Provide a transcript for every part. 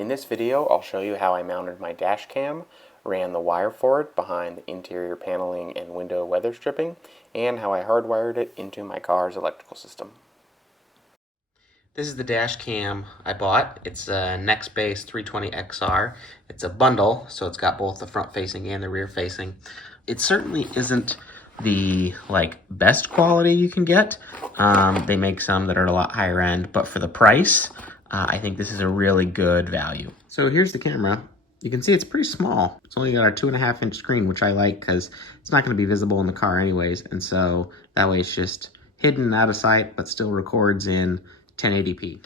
In this video, I'll show you how I mounted my dash cam, ran the wire for it behind the interior paneling and window weather stripping, and how I hardwired it into my car's electrical system. This is the dash cam I bought. It's a Nextbase 320XR. It's a bundle, so it's got both the front facing and the rear facing. It certainly isn't the best quality you can get. They make some that are a lot higher end, but for the price, I think this is a really good value. So here's the camera. You can see it's pretty small. It's only got a 2.5-inch screen, which I like because it's not going to be visible in the car anyways. And so that way it's just hidden out of sight, but still records in 1080p.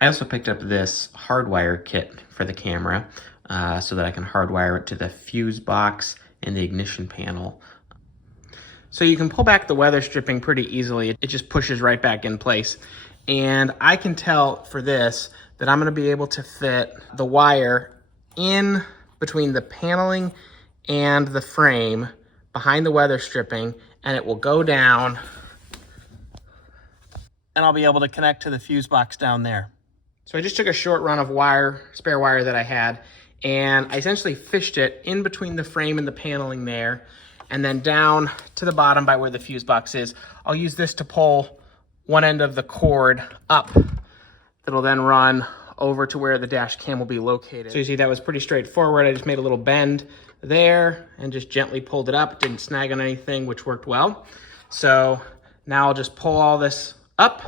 I also picked up this hardwire kit for the camera so that I can hardwire it to the fuse box and the ignition panel. So you can pull back the weather stripping pretty easily. It just pushes right back in place. And I can tell for this that I'm going to be able to fit the wire in between the paneling and the frame behind the weather stripping, and it will go down, and I'll be able to connect to the fuse box down there. So I just took a short run of wire, spare wire that I had, and I essentially fished it in between the frame and the paneling there, and then down to the bottom by where the fuse box is. I'll use this to pull one end of the cord up that'll then run over to where the dash cam will be located. So you see that was pretty straightforward. I just made a little bend there and just gently pulled it up. Didn't snag on anything, which worked well. So now I'll just pull all this up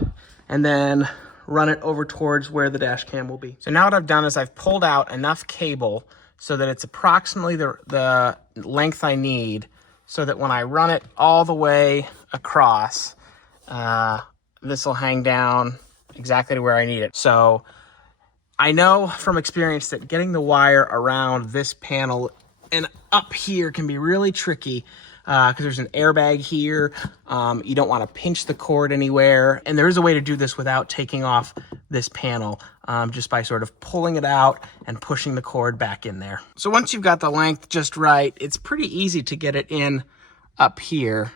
and then run it over towards where the dash cam will be. So now what I've done is I've pulled out enough cable so that it's approximately the length I need, so that when I run it all the way across, this will hang down exactly to where I need it. So I know from experience that getting the wire around this panel and up here can be really tricky because there's an airbag here. You don't want to pinch the cord anywhere. And there is a way to do this without taking off this panel, just by sort of pulling it out and pushing the cord back in there. So once you've got the length just right, it's pretty easy to get it in up here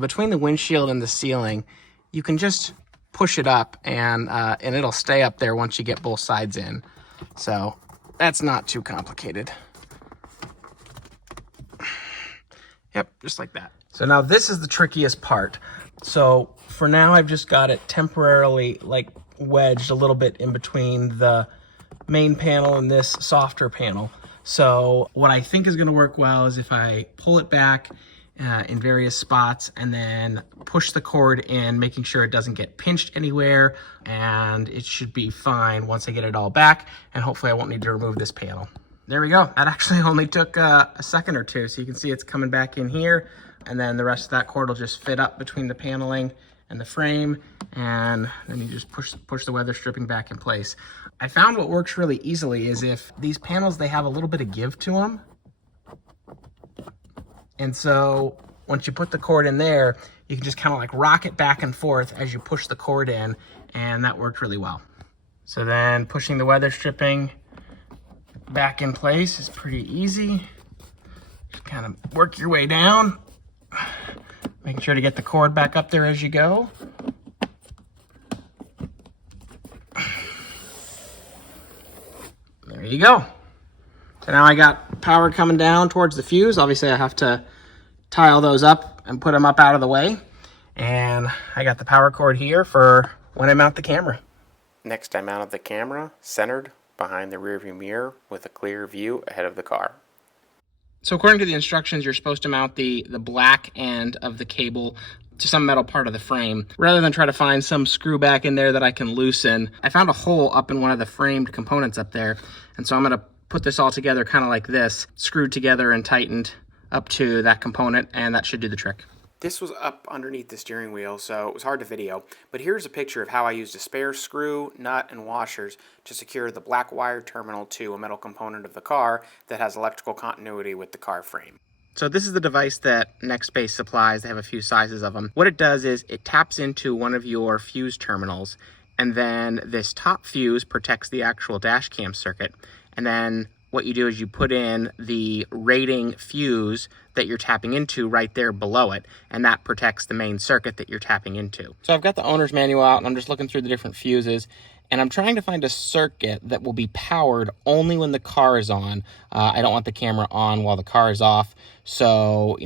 between the windshield and the ceiling. You can just push it up and it'll stay up there once you get both sides in. So that's not too complicated. Yep, just like that. So now this is the trickiest part. So for now, I've just got it temporarily wedged a little bit in between the main panel and this softer panel. So what I think is going to work well is if I pull it back in various spots and then push the cord in, making sure it doesn't get pinched anywhere, and it should be fine once I get it all back, and hopefully I won't need to remove this panel. There we go. That actually only took a second or two, so you can see it's coming back in here, and then the rest of that cord will just fit up between the paneling and the frame, and then you just push the weather stripping back in place. I found what works really easily is if these panels, they have a little bit of give to them. And so once you put the cord in there, you can just kind of rock it back and forth as you push the cord in, and that worked really well. So then pushing the weather stripping back in place is pretty easy. Just kind of work your way down, making sure to get the cord back up there as you go. There you go. So now I got power coming down towards the fuse. Obviously I have to tie all those up and put them up out of the way. And I got the power cord here for when I mount the camera. Next, I mounted the camera centered behind the rearview mirror with a clear view ahead of the car. So according to the instructions, you're supposed to mount the black end of the cable to some metal part of the frame, rather than try to find some screw back in there that I can loosen. I found a hole up in one of the framed components up there, and so I'm going to put this all together kind of like this, screwed together and tightened up to that component, and that should do the trick. This was up underneath the steering wheel, so it was hard to video, but here's a picture of how I used a spare screw, nut, and washers to secure the black wire terminal to a metal component of the car that has electrical continuity with the car frame. So this is the device that Nextbase supplies. They have a few sizes of them. What it does is it taps into one of your fuse terminals, and then this top fuse protects the actual dash cam circuit, and then what you do is you put in the rating fuse that you're tapping into right there below it, and that protects the main circuit that you're tapping into. So I've got the owner's manual out, and I'm just looking through the different fuses, And I'm trying to find a circuit that will be powered only when the car is on. I don't want the camera on while the car is off. So,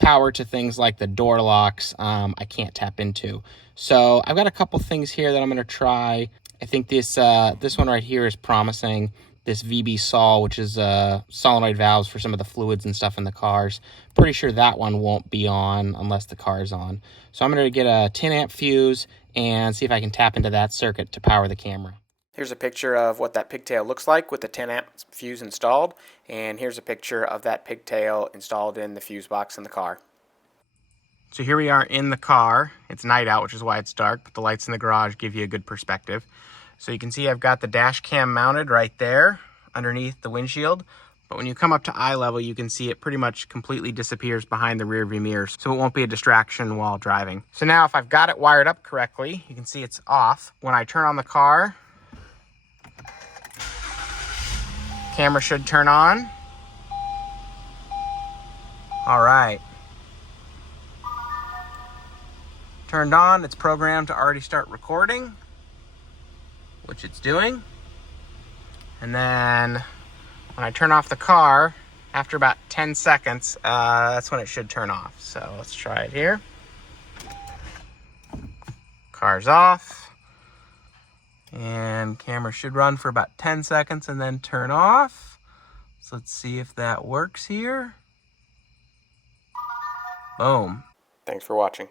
power to things like the door locks, I can't tap into. So I've got a couple things here that I'm going to try. I think this one right here is promising. This VB Sol, which is solenoid valves for some of the fluids and stuff in the cars. Pretty sure that one won't be on unless the car is on. So I'm going to get a 10 amp fuse and see if I can tap into that circuit to power the camera. Here's a picture of what that pigtail looks like with the 10 amp fuse installed, and here's a picture of that pigtail installed in the fuse box in the car. So here we are in the car. It's night out, which is why it's dark, but the lights in the garage give you a good perspective. So you can see I've got the dash cam mounted right there underneath the windshield. But when you come up to eye level, you can see it pretty much completely disappears behind the rear view mirrors, so it won't be a distraction while driving. So now if I've got it wired up correctly, you can see it's off. When I turn on the car, camera should turn on. All right. Turned on, it's programmed to already start recording, which it's doing. And then when I turn off the car, after about 10 seconds, that's when it should turn off. So let's try it here. Car's off. And camera should run for about 10 seconds and then turn off. So let's see if that works here. Boom. Thanks for watching.